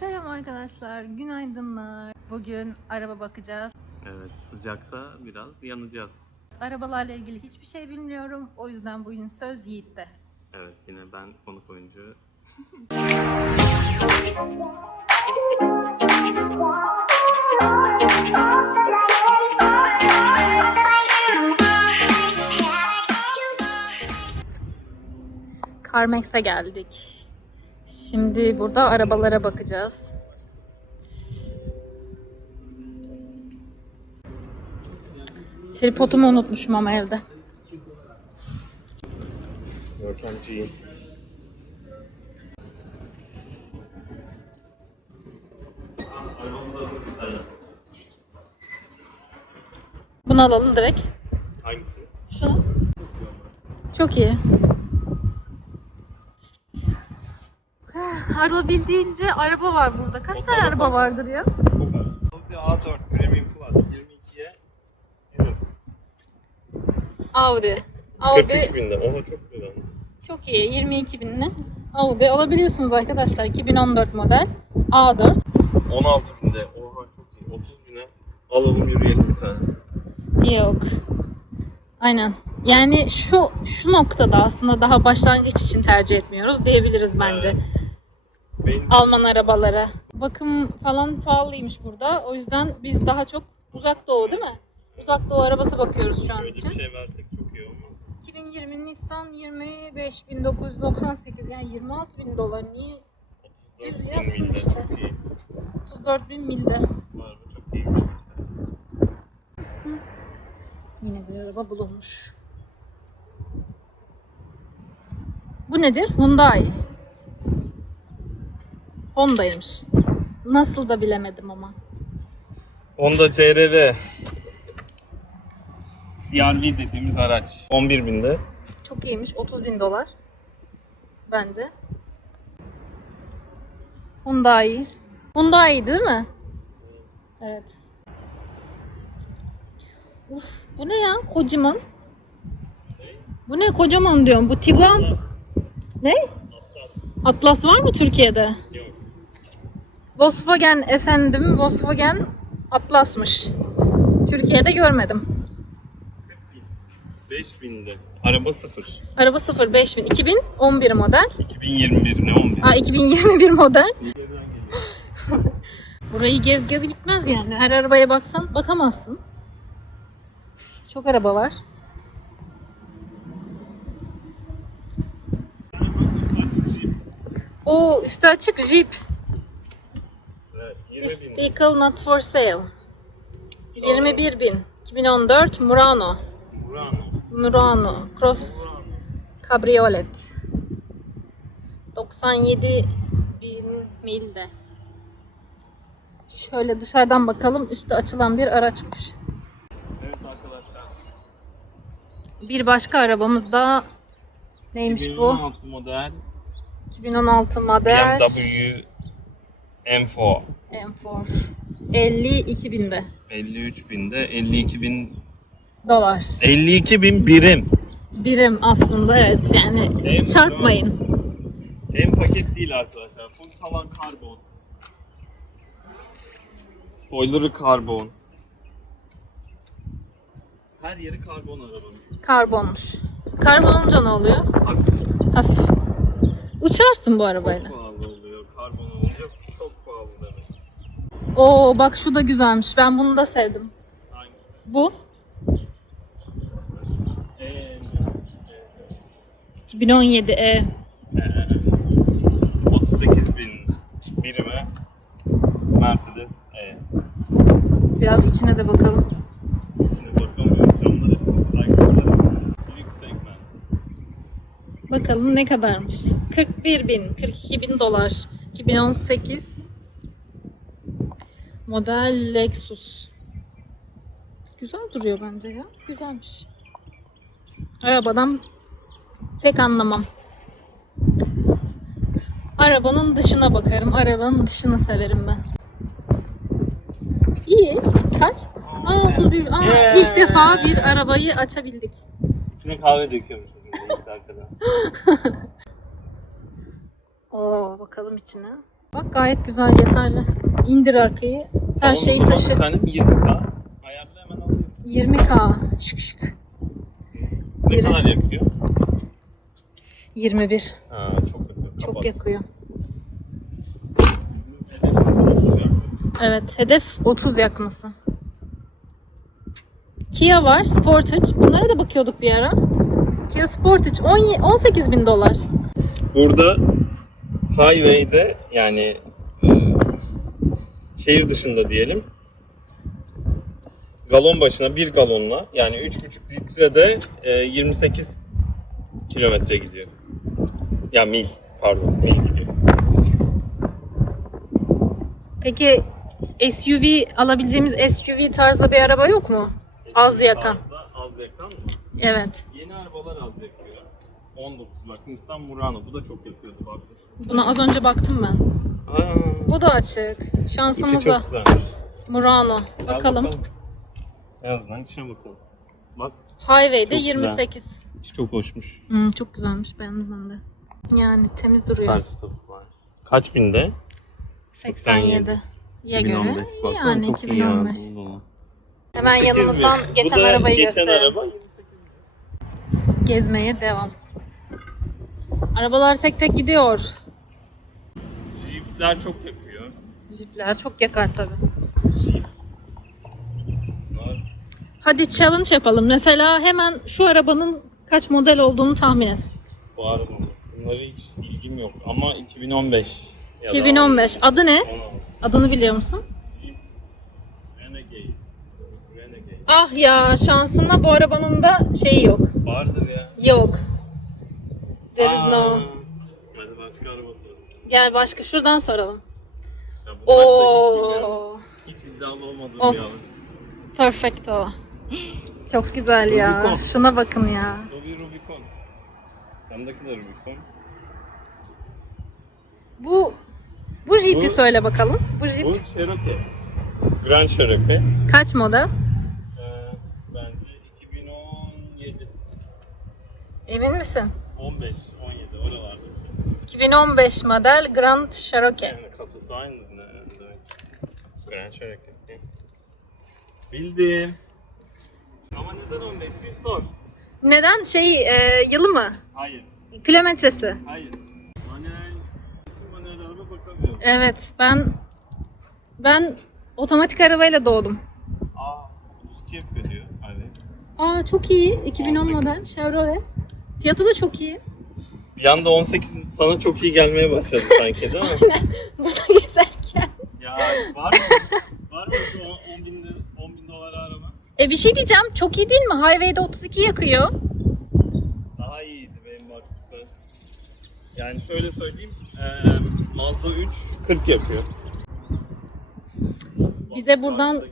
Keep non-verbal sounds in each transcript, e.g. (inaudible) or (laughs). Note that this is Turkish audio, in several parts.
Selam arkadaşlar, günaydınlar. Bugün araba bakacağız. Evet sıcakta biraz yanacağız. Arabalarla ilgili hiçbir şey bilmiyorum. O yüzden bugün söz Yiğit'te. Evet yine ben konuk oyuncu. (laughs) CarMax'e geldik. Şimdi burada arabalara bakacağız. Tripodumu unutmuşum ama evde. Görkem G. Bunu alalım direkt. Hangisi? Şunu. Çok iyi. Alabildiğince araba var burada. Kaç tane araba vardır ya? Audi A4 Premium Plus 22'ye 100. Audi. Audi 43 binde. Oha çok güzel. çok iyi. 22 binli. Audi alabiliyorsunuz arkadaşlar. 2014 model. A4. 16 binde. Oha çok iyi. 30 bine alalım yürüyelim bir tane. Yok. Aynen. Yani şu şu noktada aslında daha başlangıç için tercih etmiyoruz diyebiliriz bence. Alman arabaları. Bakım falan pahalıymış burada. O yüzden biz daha çok uzak doğu değil mi? Uzak doğu arabası bakıyoruz şu an şöyle için. bir şey versek çok iyi olmaz. 2020 Nissan 25.998 yani 26.000 dolar. Niye? 34 Düz bin yazsın milde işte. çok iyi. 34.000 milde. Bu araba çok iyiymiş. Yine bir araba bulunmuş. Bu nedir? Hyundai. Honda'ymış. Nasıl da bilemedim ama. Honda CR-V. CR-V dediğimiz araç. 11 binde. Çok iyiymiş. 30 bin dolar. Bence. Hyundai. Hyundai değil mi? Evet. Uf, bu ne ya? Kocaman. Bu ne kocaman diyorum. Bu Tiguan. Ne? Atlas var mı Türkiye'de? Volkswagen efendim. Volkswagen Atlas'mış. Türkiye'de görmedim. 5 binde. Araba sıfır. Araba 0 5000. 2011 model. 2021 ne 11? Aa 2021 model. (laughs) Burayı gez gez bitmez yani. Her arabaya baksan bakamazsın. Çok araba var. O üstü açık Jeep. This 20 bin. vehicle not for sale. 21 bin. 2014 Murano. Murano. Murano. Cross Murano. Cabriolet. 97 bin milde. Şöyle dışarıdan bakalım. Üstü açılan bir araçmış. Evet arkadaşlar. Bir başka arabamız da neymiş bu? 2016 model 2016 model BMW M4. M4. 52 binde 53 binde 52 bin dolar. 52 bin birim. Birim aslında evet yani Hem- çarpmayın. Hem paket değil arkadaşlar. Full tavan karbon. Spoiler'ı karbon. Her yeri karbon arabanın. Karbonmuş. Karbon olunca ne oluyor? Hafif. Hafif. Uçarsın bu arabayla. Çok pahalı oluyor. Karbon olunca çok pahalı demek. Oo bak şu da güzelmiş. Ben bunu da sevdim. Hangisi? Bu Ee, 2017 E. 38 bin birime Mercedes E. Biraz içine de bakalım. Camları. Lüks segment. Bakalım ne kadarmış. 41 bin, 42 bin dolar. 2018 model Lexus. Güzel duruyor bence ya. Güzelmiş. Arabadan pek anlamam. Arabanın dışına bakarım. Arabanın dışını severim ben. İyi. Kaç? Aa, 31. Aa, Yeah. ilk defa bir arabayı açabildik. İçine kahve dakikada. (laughs) Oo, bakalım içine. Bak gayet güzel yeterli. İndir arkayı. Her şeyi taşı. Tane 20k. Ayarla hemen alayım. 20k. Şık şık. Ne Yirmi. kadar yakıyor? 21. Ha, çok yakıyor. Çok Kapat. yakıyor. Evet, hedef 30 yakması. Kia var, Sportage. Bunlara da bakıyorduk bir ara. Kia Sportage 10 18 bin dolar. Burada highway'de yani şehir dışında diyelim galon başına bir galonla yani 3,5 litrede e, 28 kilometre gidiyor. Ya mil pardon mil gidiyor. Peki SUV alabileceğimiz SUV tarzda bir araba yok mu? Az yakan. Tarzda Az yakan mı? Evet. Yeni arabalar az yakıyor. 19 bak Nissan Murano bu da çok yakıyordu bak. Buna az önce baktım ben. Aa, Bu da açık. içi Şansımıza. çok güzelmiş. Murano. Gel Bakalım. En azından içine bakalım. Bak Highway'de Çok güzel. 28. içi çok hoşmuş. Hmm, çok güzelmiş. Beğendim ben de. Yani temiz duruyor. Start stop var. Kaç binde? 87. Ya göre. 2015. Baksana Yani çok iyi 2015. ya. Hemen 8 yanımızdan bin. geçen Bu da arabayı geçen gösterelim. araba Gezmeye devam. Arabalar tek tek gidiyor. Jeep'ler çok yakıyor. Jeepler çok yakar tabi. Jeep. Bunlar Hadi challenge yapalım. Mesela hemen şu arabanın kaç model olduğunu tahmin et. bu araba. Bunları hiç ilgim yok ama 2015. ya da 2015. Adı ne? 16. Adını biliyor musun? Renegade. Renegade. Ah ya şansına bu arabanın da şeyi yok. Vardır ya. Yok. There is no. Gel başka şuradan soralım. Ya bunlar da hiç bilmiyorum. Oo. Hiç iddialı olmadığım Of. bir alan. Perfecto. Çok güzel ya. Rubicon. Şuna bakın ya. Ruby Rubicon. Bendeki de Rubicon. Bu bu Jeep'i Bu- söyle bakalım. Bu Jeep Bu Cherokee. Grand Cherokee. kaç model? Ee, bence 2017. Emin misin? 15, 17 oralarda. 2015 model Grand Cherokee. Yani kasası aynı ne demek. Grand Cherokee. Bildim. Ama neden 15 bin sor. Neden? Şey e, yılı mı? Hayır. Kilometresi. Hayır. Manuel, araba bakamıyorum. Evet ben ben otomatik arabayla doğdum. Aa, 32 yapıyor diyor. Hadi. Aa çok iyi. 2010 18. model Chevrolet. Fiyatı da çok iyi. Bir anda 18 sana çok iyi gelmeye başladı sanki değil mi? (laughs) Burada gezerken. ya var mı? Var mı şu an 10 bin, 10 bin dolar araba? E bir şey diyeceğim. Çok iyi değil mi? Highway'de 32 yakıyor. Daha iyiydi benim baktıklarım. Yani şöyle söyleyeyim. eee Mazda 3 40 yapıyor. Bize buradan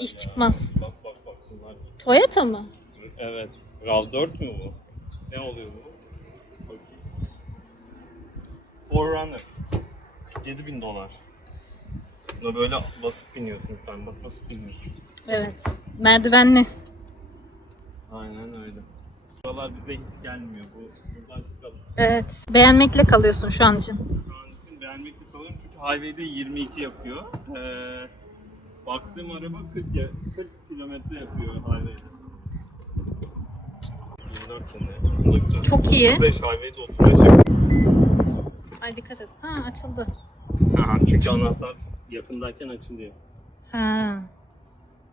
iş çıkmaz. Bak bak bak bunlar. Toyota mı? Evet. RAV4 mü bu? Ne oluyor bu? Forerunner. 7000 dolar. Buna böyle basıp biniyorsun bir tane. Bak basıp biniyorsun. Evet. Merdivenli. Aynen öyle. Buralar bize hiç gelmiyor. Bu buradan çıkalım. Evet. Beğenmekle kalıyorsun şu an için. Şu an için beğenmekle kalıyorum çünkü highway'de 22 yapıyor. Ee, baktığım araba 40 ya 40 kilometre yapıyor highway'de. 24 yine. Bu da güzel. Çok iyi. 35 highway'de 35 yapıyor. Ay dikkat et. Ha açıldı. çünkü anahtar yakındayken açılıyor. Ha.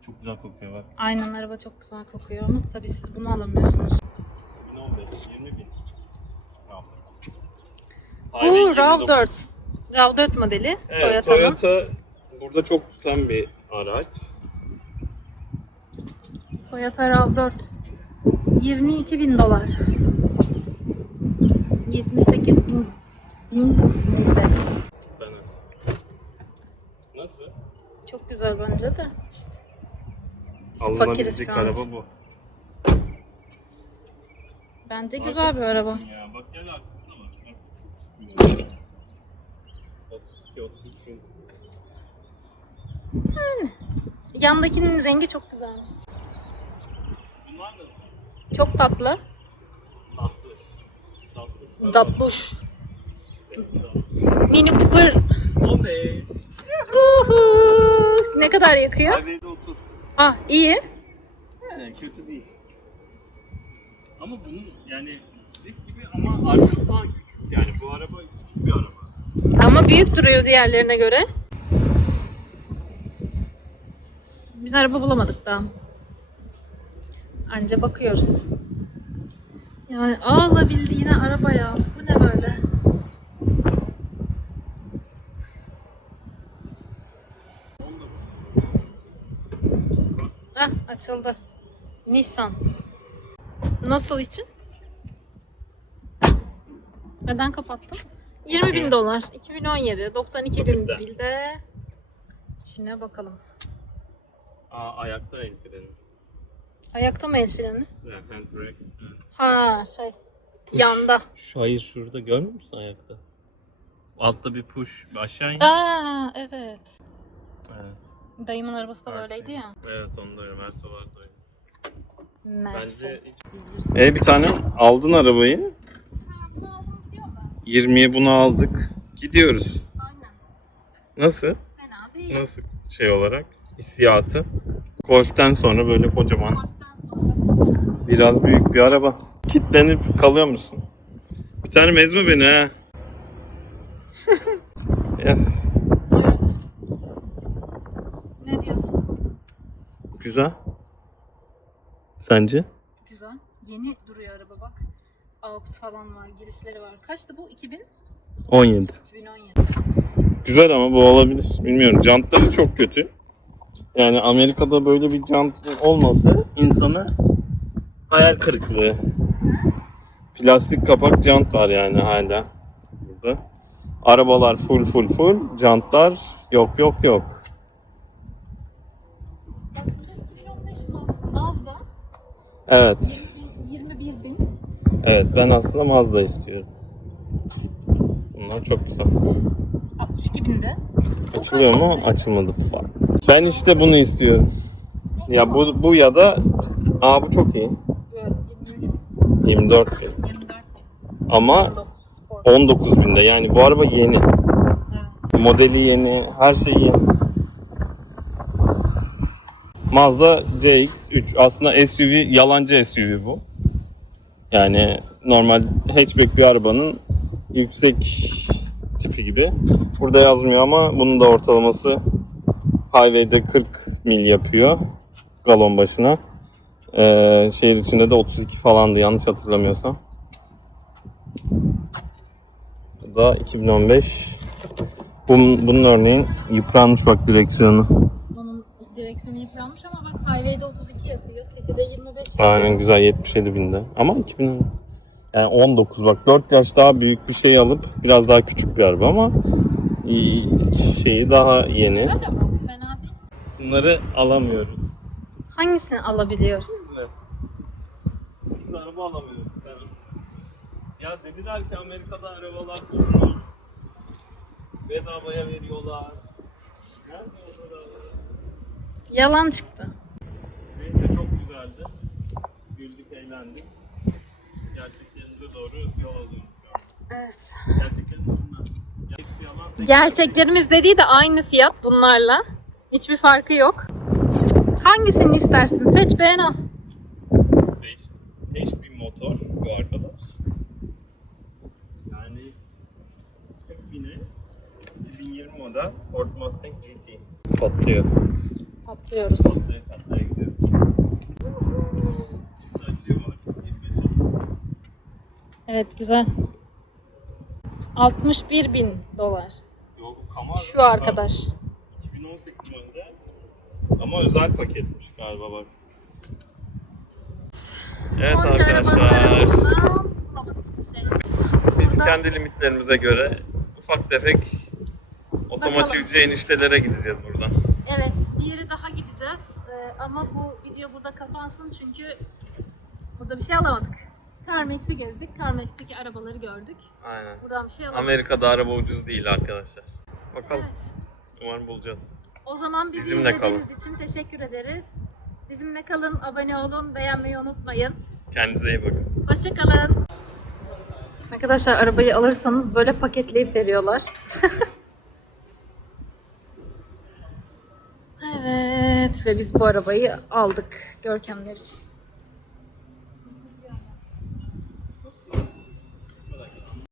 Çok güzel kokuyor bak. Aynen araba çok güzel kokuyor ama tabii siz bunu alamıyorsunuz. 2015, 20 bin. Bu Highway 29. RAV4. RAV4 modeli. Evet, Toyota'nın. Toyota burada çok tutan bir araç. Toyota RAV4. 22 bin dolar. 78 bin, bin litre. Ben açtım. Nasıl? Çok güzel bence de işte. Biz fakiriz Alınabilecek şu an. araba bu. Bence güzel bir Arkası araba. çirkin Ya. Bak gel arkasına bak. Arkası çok çirkin. 32, 33 bin. Yandakinin rengi çok güzelmiş. Bunlar nasıl? Çok tatlı. Tatlı. Tatlı. Tatluş. Mini Cooper 15. Uhu. Ne kadar yakıyor? Highway'de 30. Ah iyi. Yani kötü değil. Ama bunun yani Jeep gibi ama arkası falan küçük yani bu araba küçük bir araba. Ama büyük duruyor diğerlerine göre. Biz araba bulamadık daha. Anca bakıyoruz. Yani alabildiğine araba ya. Bu ne böyle? Ah açıldı. Nissan. Nasıl için? Neden kapattın? 20 bin dolar. 2017. 92 bin Bitti. bilde. İçine bakalım. Aa ayakta el freni. Ayakta mı el freni? Yani handbrake. Ha şey. Yanda. Şu hayır şurada görmüyor musun ayakta? Altta bir push aşağı in. Aa evet. Evet. Dayımın arabası da böyleydi ya. Evet onda öyle. Merso vardı öyle. Merso. Bence hiç... E bir tane aldın arabayı. Ha, bunu aldım gidiyor mu? 20'ye bunu aldık. Gidiyoruz. Aynen. Nasıl? Fena değil. Nasıl şey olarak? Hissiyatı. Golf'ten sonra böyle kocaman. Golf'ten sonra Biraz büyük bir araba. Kitlenip kalıyor musun? Bir tane mezme beni ha. (laughs) yes. Evet. Ne diyorsun? Güzel. Sence? Güzel. Yeni duruyor araba bak. AUX falan var, girişleri var. Kaçtı bu? 2000? 17. 2017. Güzel ama bu olabilir. Bilmiyorum. Jantları çok kötü. Yani Amerika'da böyle bir jant olması insanı hayal kırıklığı. Plastik kapak jant var yani hala burada. Arabalar full full full, jantlar yok yok yok. Mazda Evet. 21 bin. Evet ben aslında Mazda istiyorum. Bunlar çok güzel. 62 binde. Açılıyor mu? Açılmadı. Ben işte bunu istiyorum. Ya bu bu ya da aa bu çok iyi. Evet 23 24 bin. 24 bin. Ama 19 spor. 19 binde yani bu araba yeni. Modeli yeni, her şey yeni. Mazda CX-3 aslında SUV, yalancı SUV bu. Yani normal hatchback bir arabanın yüksek tipi gibi. Burada yazmıyor ama bunun da ortalaması highway'de 40 mil yapıyor galon başına. Ee, şehir içinde de 32 falandı yanlış hatırlamıyorsam. Bu da 2015. Bunun, bunun örneğin yıpranmış bak direksiyonu. Direksiyonu yıpranmış ama bak highway'de 32 yapıyor. City'de 25 yapıyor. Aynen güzel 77 binde. Ama 2000 yani 19 bak 4 yaş daha büyük bir şey alıp biraz daha küçük bir araba ama şeyi daha yeni. Güzel ama fena değil. Bunları alamıyoruz. Hangisini alabiliyoruz? Biz araba alamıyoruz. Ya dediler ki Amerika'da arabalar ucuz. Bedavaya veriyorlar. Nerede o bedava? Yalan çıktı. Neyse çok güzeldi. Güldük, eğlendik. Gerçeklerimize doğru yol alıyoruz. Evet. Gerçeklerimiz bunlar. Ya hepsi yalan, tek- Gerçeklerimiz dediği de aynı fiyat bunlarla. Hiçbir farkı yok. Hangisini istersin? Seç beğen al. Beş, bir motor bu arkadaş. Yani 40 bine 2020 model Ford Mustang GT. Patlıyor. 25 Evet güzel. 61 bin dolar. Yok Camaro. Şu arkadaş. 2018 model. Ama özel paketmiş galiba bak. Evet Onca arkadaşlar. Biz kendi limitlerimize göre ufak tefek otomotivci eniştelere gideceğiz buradan. Evet, bir yere daha gideceğiz. Ee, ama bu video burada kapansın çünkü burada bir şey alamadık. Carmex'i gezdik. Carmex'teki arabaları gördük. Aynen. Buradan bir şey alamadık. Amerika'da araba ucuz değil arkadaşlar. Bakalım. Evet. Umarım bulacağız. O zaman bizi Bizimle izlediğiniz için teşekkür ederiz. Bizimle kalın, abone olun, beğenmeyi unutmayın. Kendinize iyi bakın. Hoşçakalın. Arkadaşlar arabayı alırsanız böyle paketleyip veriyorlar. (laughs) Evet ve biz bu arabayı aldık Görkemler için.